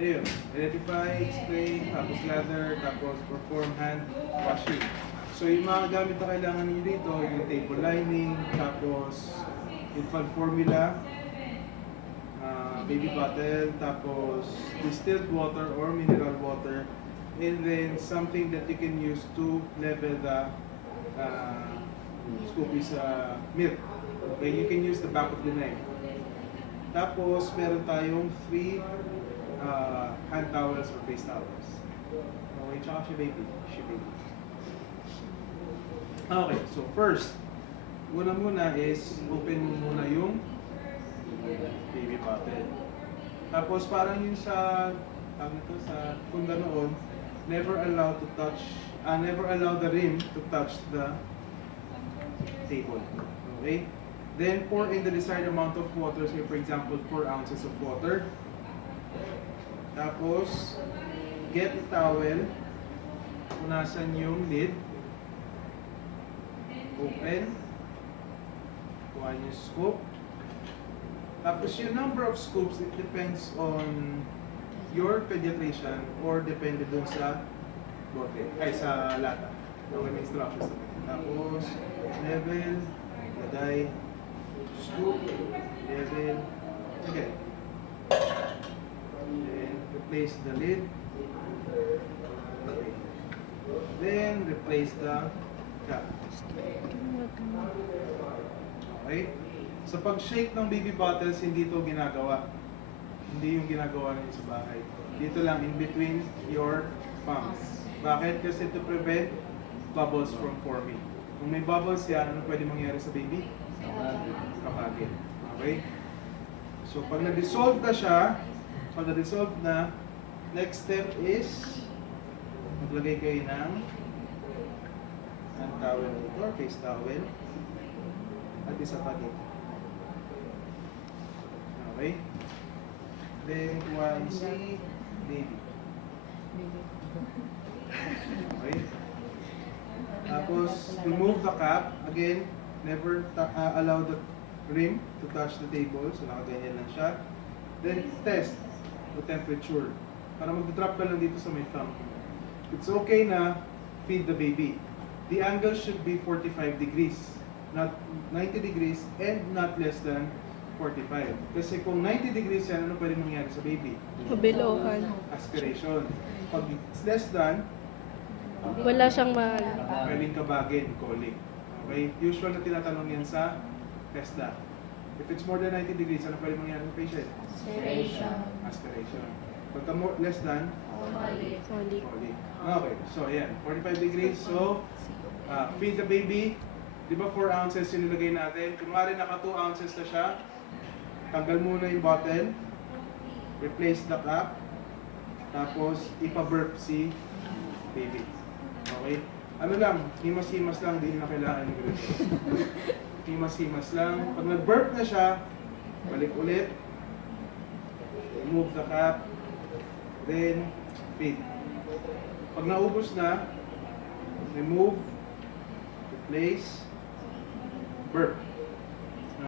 Ayun, identify, explain, tapos lather, tapos perform hand washing. So yung mga gamit na kailangan niyo dito, yung table lining, tapos infant formula, baby bottle, tapos distilled water or mineral water, and then something that you can use to level the Scoopy's milk. Okay, you can use the back of the knife. Tapos, meron tayong 3 hand towels or face towels. Okay, tsaka si baby. Okay, so first, muna is open mo muna yung baby bottle. Tapos parang yun sa, sa funda noon, never allow to touch, never allow the rim to touch the table. Okay? Then pour in the desired amount of water. Say for example, 4 ounces of water. Tapos, get a towel. Punasan yung lid. Open. Kuha yung scoop. Tapos yung number of scoops, it depends on your pediatrician or depende dun sa bote, ay sa lata. Okay, may instructions naman. Tapos, level, lagay, scoop, level, okay. Then, replace the lid. Okay. Then, replace the cap. Okay? Sa pag-shake ng baby bottles, hindi ito ginagawa. Hindi yung ginagawa ninyo sa bahay. Dito lang, in between your palms. Bakit? Kasi to prevent bubbles from forming. Kung may bubbles yan, ano pwede mangyari sa baby? Kapagin. Okay? So, pag na-dissolve na siya, pag na-dissolve na, next step is maglagay kayo ng hand towel dito, or face towel, at isa pa dito. Okay? Then, kuha si baby. Okay? Tapos, remove the cap. Again, never allow the rim to touch the table. So, nakaganyan lang siya. Then, test the temperature. Para mag-drop ka lang dito sa may thumb. It's okay na feed the baby. The angle should be 45 degrees. Not 90 degrees and not less than 45. Kasi kung 90 degrees yan, ano pwede mangyari sa baby? Mabilohan. Aspiration. Pag it's less than, Wala siyang pwedeng kabagin, calling. Okay? Usual na tinatanong yan sa TESDA. If it's more than 90 degrees, ano pwede mangyari sa patient? Aspiration. Pagka more, less than, Solid. calling. Okay, so yan, 45 degrees. So, feed the baby. Di ba 4 ounces yung nilagay natin? Kunwari naka 2 ounces na siya, tanggal muna yung bottle, replace the cap, tapos ipa-burp si baby. Okay? Ano lang, himas-himas lang, hindi na kailangan yung ganito. Himas-himas lang. Pag nag-burp na siya, balik ulit, remove the cap, then feed. Pag naubos na, remove, replace, burp.